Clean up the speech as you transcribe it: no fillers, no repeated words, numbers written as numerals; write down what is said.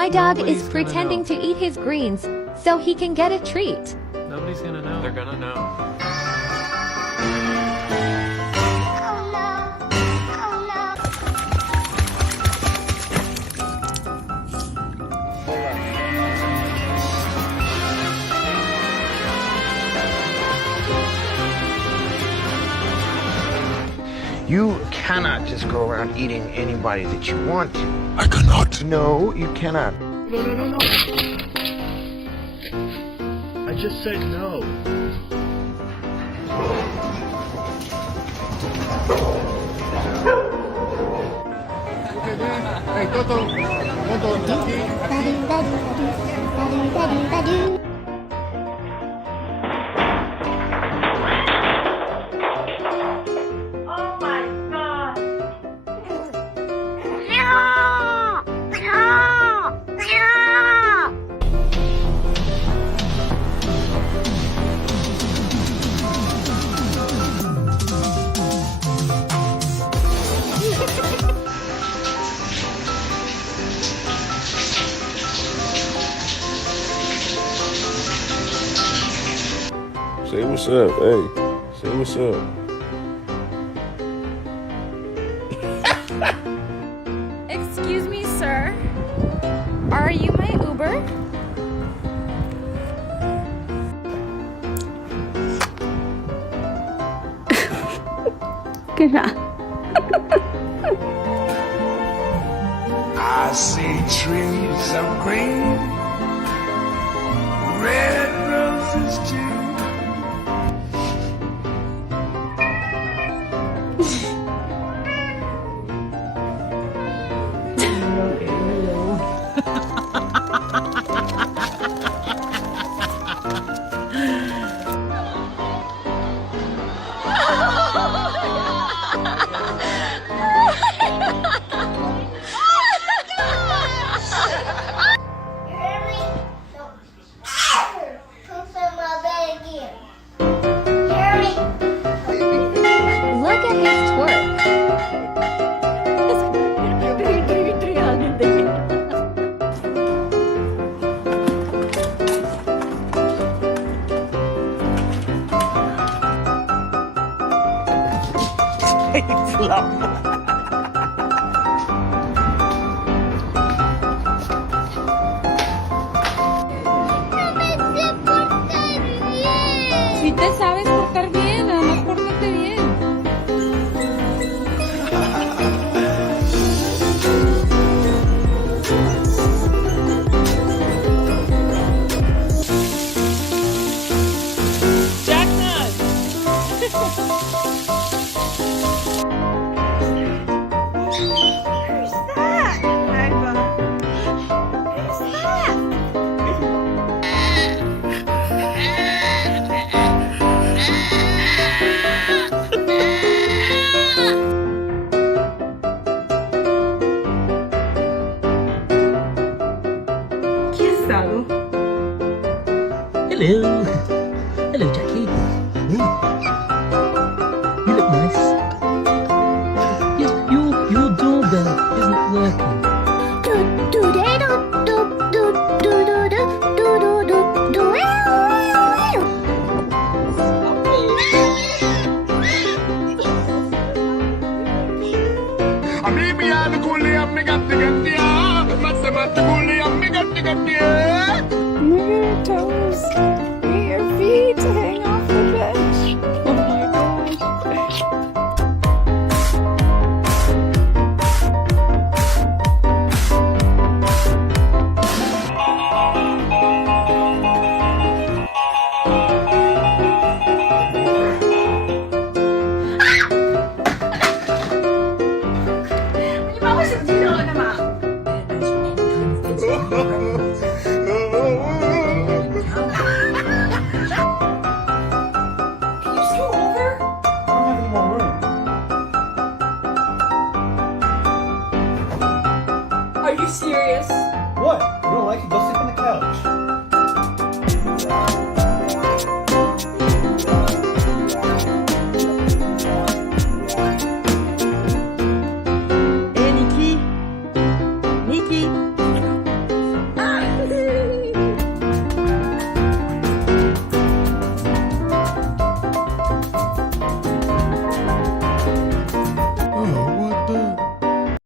My dog is Nobody's gonna pretending know. to eat his greens so he can get a treat. Nobody's gonna know. They're gonna know. You cannot just go around eating anybody that you want to. I cannot. No, you cannot. No. I just said no. Hey, Toto. Oh my god! Say what's up, hey. Say what's up. Excuse me, sir. Are you my Uber? I see trees of green, red roses too. Look at his twerk. Si te sabes portar bien, nada más pórtate bien. Hello. Hello, Jackie. You look nice. Yes, your doorbell isn't working. Habibi alikuli ammi gatti gatti ya, masse matte kuli ammi gatti gatti ya. Your toes. Get your feet to hang off the bench. Oh my gosh. Are you serious?